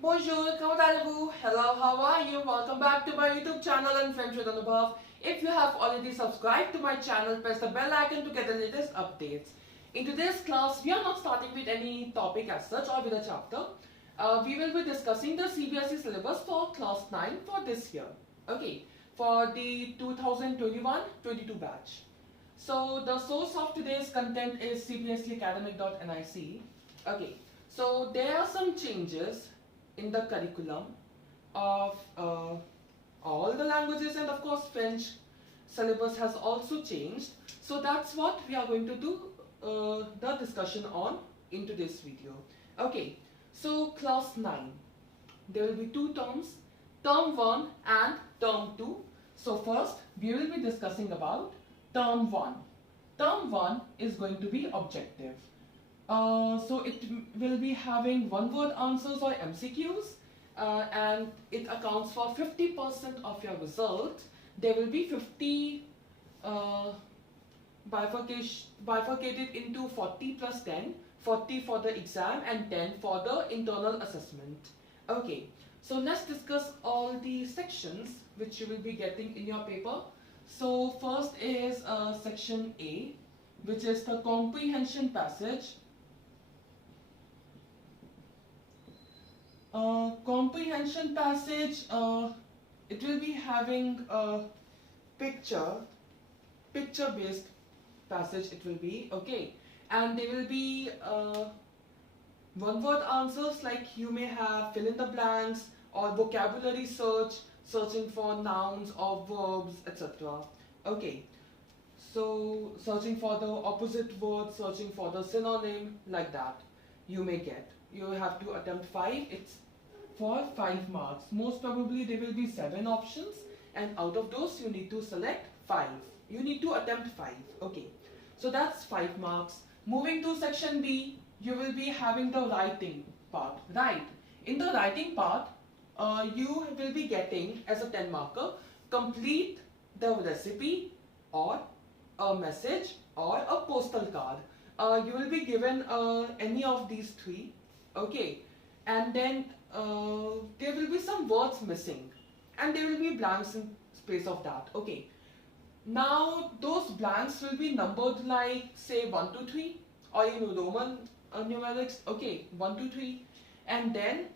Bonjour, comment allez-vous? Hello, how are you? Welcome back to my YouTube channel and French with Anubhav. If you have already subscribed to my channel, press the bell icon to get the latest updates. In today's class, we are not starting with any topic as such or with a chapter. We will be discussing the CBSE syllabus for class 9 for this year. Okay, for the 2021-22 batch. So the source of today's content is cbseacademic.nic. Okay, so there are some changes in the curriculum of all the languages, and of course French syllabus has also changed. So that's what we are going to do the discussion on in today's video. Okay, so class 9, there will be two terms, term 1 and term 2. So first we will be discussing about term 1. Term 1 is going to be objective. So it will be having one word answers or MCQs, and it accounts for 50% of your result. There will be 50 bifurcated into 40 plus 10, 40 for the exam and 10 for the internal assessment. Okay, so let's discuss all the sections which you will be getting in your paper. So first is section A, which is the comprehension passage. Comprehension passage, it will be having a picture-based passage it will be, okay, and there will be one word answers, like you may have fill in the blanks or vocabulary search, searching for nouns or verbs, etc. Okay, so searching for the opposite word, searching for the synonym, like that you may get. You have to attempt 5. It's for 5 marks. Most probably there will be 7 options, and out of those you need to select 5. You need to attempt 5. Okay, so that's 5 marks. Moving to section B, you will be having the writing part. Right, in the writing part, you will be getting as a 10 marker, complete the recipe or a message or a postal card. You will be given any of these 3. Okay, and then there will be some words missing, and there will be blanks in space of that. Okay, now those blanks will be numbered like, say, 1 to 3, or Roman numerics. Okay, 1 to 3, and then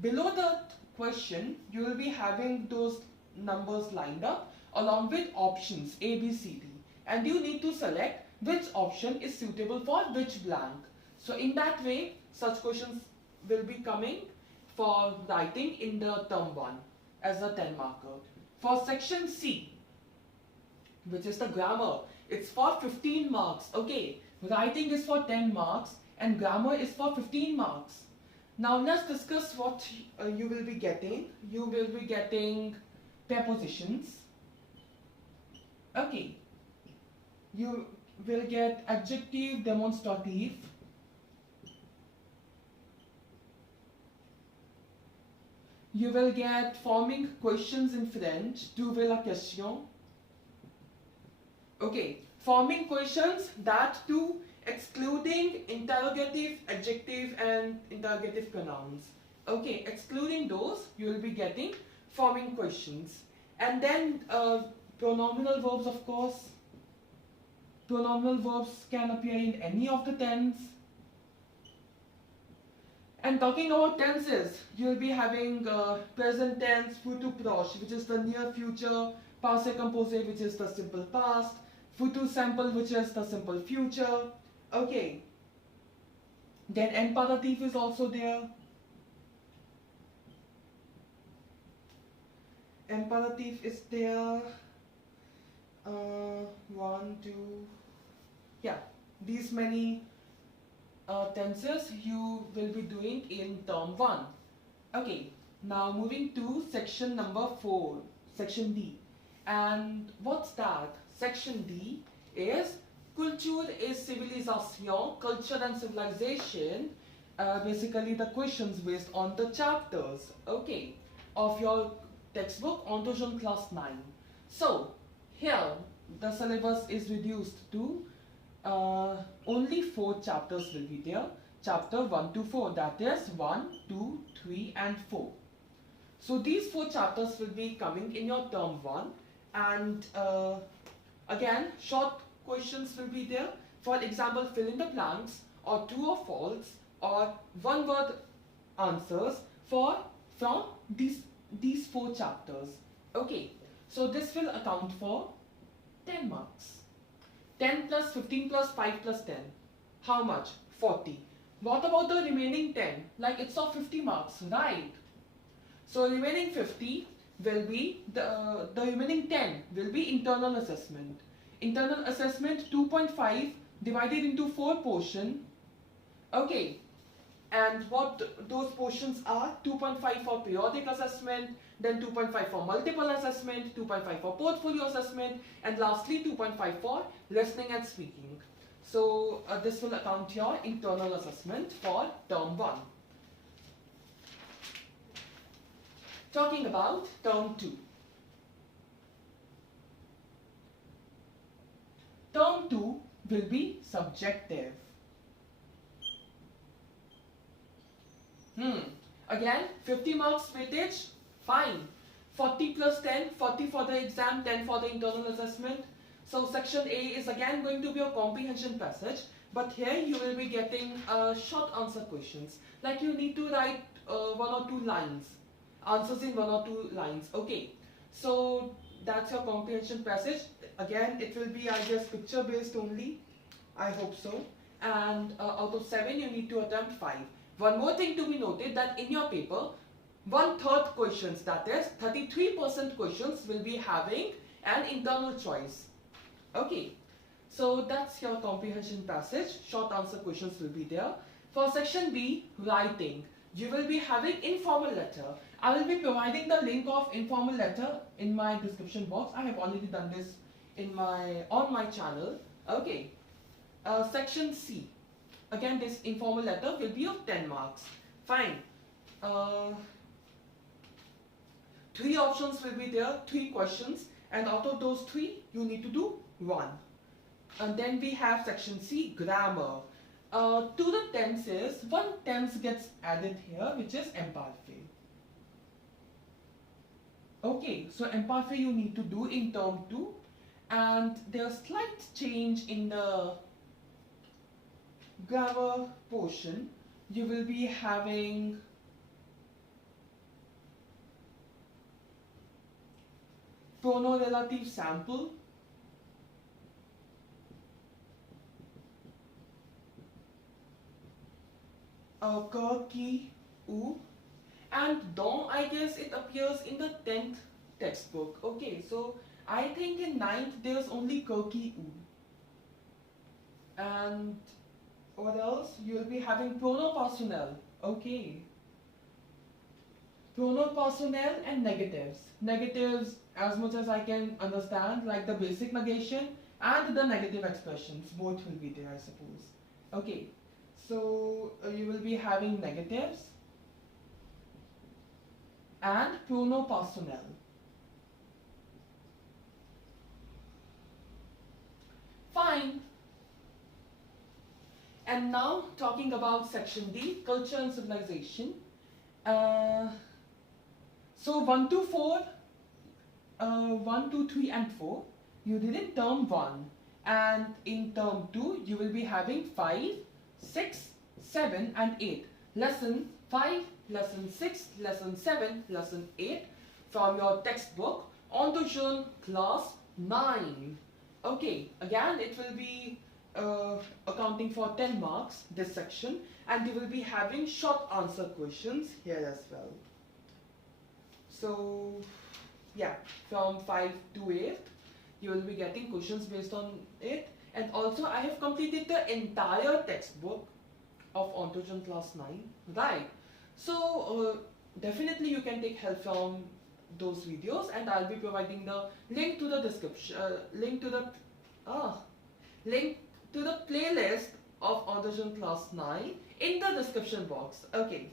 below the question you will be having those numbers lined up along with options A, B, C, D, and you need to select which option is suitable for which blank. So in that way, such questions will be coming for writing in the term 1 as a 10 marker. For section C, which is the grammar, it's for 15 marks. Okay, writing is for 10 marks and grammar is for 15 marks. Now let's discuss what you will be getting. You will be getting prepositions. Okay, you will get adjective, demonstrative. You will get forming questions in French, trouver la question. Okay, forming questions, that too excluding interrogative, adjective and interrogative pronouns. Okay, excluding those, you will be getting forming questions. And then pronominal verbs, of course. Pronominal verbs can appear in any of the tense. And talking about tenses, you will be having present tense, futur proche, which is the near future, passé composé, which is the simple past, futur simple, which is the simple future. Okay. Then imperative is also there. Imperative is there. 1, 2. Yeah, these many tenses you will be doing in term 1. Okay, now moving to section number 4, section D. And what's that? Section D is culture et civilisation, culture and civilization. Basically the questions based on the chapters, okay, of your textbook Bonjour class 9. So here the syllabus is reduced to only 4 chapters will be there. chapter 1 to 4, that is 1, 2, 3 and 4. So these 4 chapters will be coming in your term 1, and again short questions will be there. For example, fill in the blanks or true or false or one word answers from these 4 chapters. Okay, so this will account for 10 marks. 10 plus 15 plus 5 plus 10. How much? 40. What about the remaining 10? Like it's of 50 marks, right? So remaining 50 will be the remaining 10 will be internal assessment. Internal assessment 2.5 divided into 4 portion. Okay, and what those portions are: 2.5 for periodic assessment, then 2.5 for multiple assessment, 2.5 for portfolio assessment, and lastly 2.5 for listening and speaking. So this will account your internal assessment for term 1. Talking about term 2. Term 2 will be subjective. Again, 50 marks weightage, fine. 40 plus 10, 40 for the exam, 10 for the internal assessment. So section A is again going to be a comprehension passage, but here you will be getting short answer questions. Like you need to write 1 or 2 lines, answers in 1 or 2 lines. Okay, so that's your comprehension passage. Again, it will be, I guess, picture based only. I hope so. And out of 7, you need to attempt 5. One more thing to be noted, that in your paper, 1/3 questions, that is 33% questions, will be having an internal choice. Okay, so that's your comprehension passage. Short answer questions will be there. For section B, writing, you will be having informal letter. I will be providing the link of informal letter in my description box. I have already done this on my channel. Okay, section C. Again, this informal letter will be of 10 marks. Fine. 3 options will be there, 3 questions, and out of those 3, you need to do 1. And then we have section C, grammar. To the tenses, 1 tense gets added here, which is imperfect. Okay, so imperfect you need to do in term 2, and there's slight change in the grammar portion. You will be having prono-relative sample, ki, u, and don. I guess it appears in the 10th textbook. Okay, so I think in 9th there's only ki, u. And what else? You will be having pronopersonal. Okay. Pronopersonal and negatives. Negatives, as much as I can understand, like the basic negation and the negative expressions, both will be there, I suppose. Okay. So you will be having negatives and pronopersonal. Fine. And now talking about section D, culture and civilization. So 1 to 4, 1, 2, 3 and 4, you did in term 1. And in term 2, you will be having 5, 6, 7 and 8. Lesson 5, lesson 6, lesson 7, lesson 8 from your textbook Bonjour class 9. Okay, again it will be accounting for 10 marks, this section, and you will be having short answer questions here as well. So yeah, from 5 to 8 you will be getting questions based on it. And also I have completed the entire textbook of Bonjour class 9, right? So definitely you can take help from those videos, and I'll be providing the link to the description, link to the playlist of Bonjour class 9 in the description box. Okay.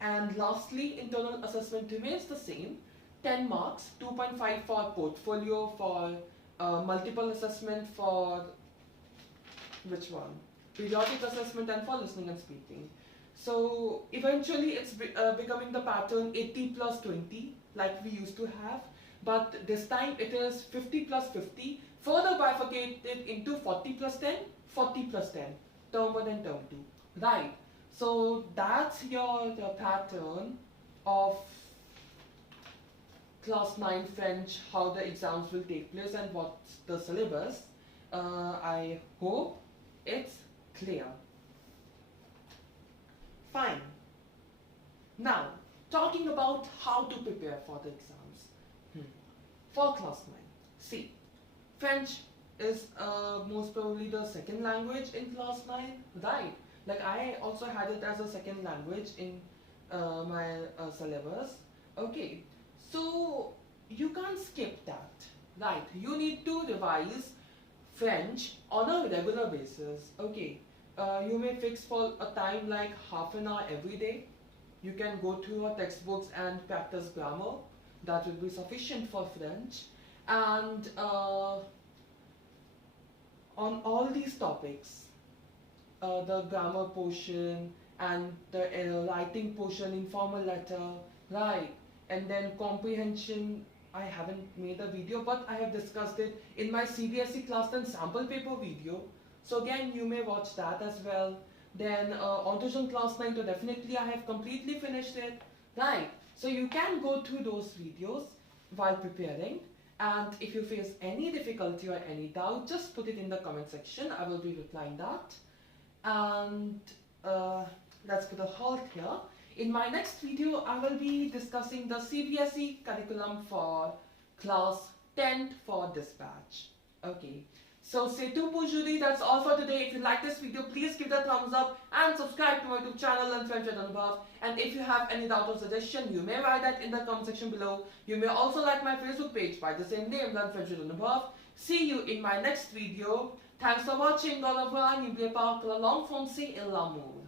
And lastly, internal assessment remains the same. 10 marks, 2.5 for portfolio, for multiple assessment, for which one? periodic assessment, and for listening and speaking. So eventually it's becoming the pattern 80 plus 20 like we used to have, but this time it is 50 plus 50, further bifurcated into 40 plus 10, 40 plus 10, term 1 and term 2, right? So that's your pattern of class 9 French, how the exams will take place and what's the syllabus. I hope it's clear. Fine. Now, talking about how to prepare for the exams. For class 9, see, French is most probably the second language in class 9, right? Like I also had it as a second language in my syllabus. Okay, so you can't skip that, right? You need to revise French on a regular basis. Okay, you may fix for a time like half an hour every day. You can go through your textbooks and practice grammar. That will be sufficient for French. And on all these topics, the grammar portion and the writing portion, informal letter, right? And then comprehension, I haven't made a video, but I have discussed it in my CBSE class 10 sample paper video. So again, you may watch that as well. Then Autism class 9, so definitely I have completely finished it, right? So you can go through those videos while preparing. And if you face any difficulty or any doubt, just put it in the comment section. I will be replying that. And let's put a halt here. In my next video, I will be discussing the CBSE curriculum for class 10 for dispatch. Okay. So c'est tout pour aujourd'hui. That's all for today. If you like this video, please give the thumbs up and subscribe to my YouTube channel and French with Anubhav. And if you have any doubt or suggestion, you may write that in the comment section below. You may also like my Facebook page by the same name, Learn French with Anubhav. See you in my next video. Thanks for watching. Au revoir. N'oubliez pas que la langue française est l'amour.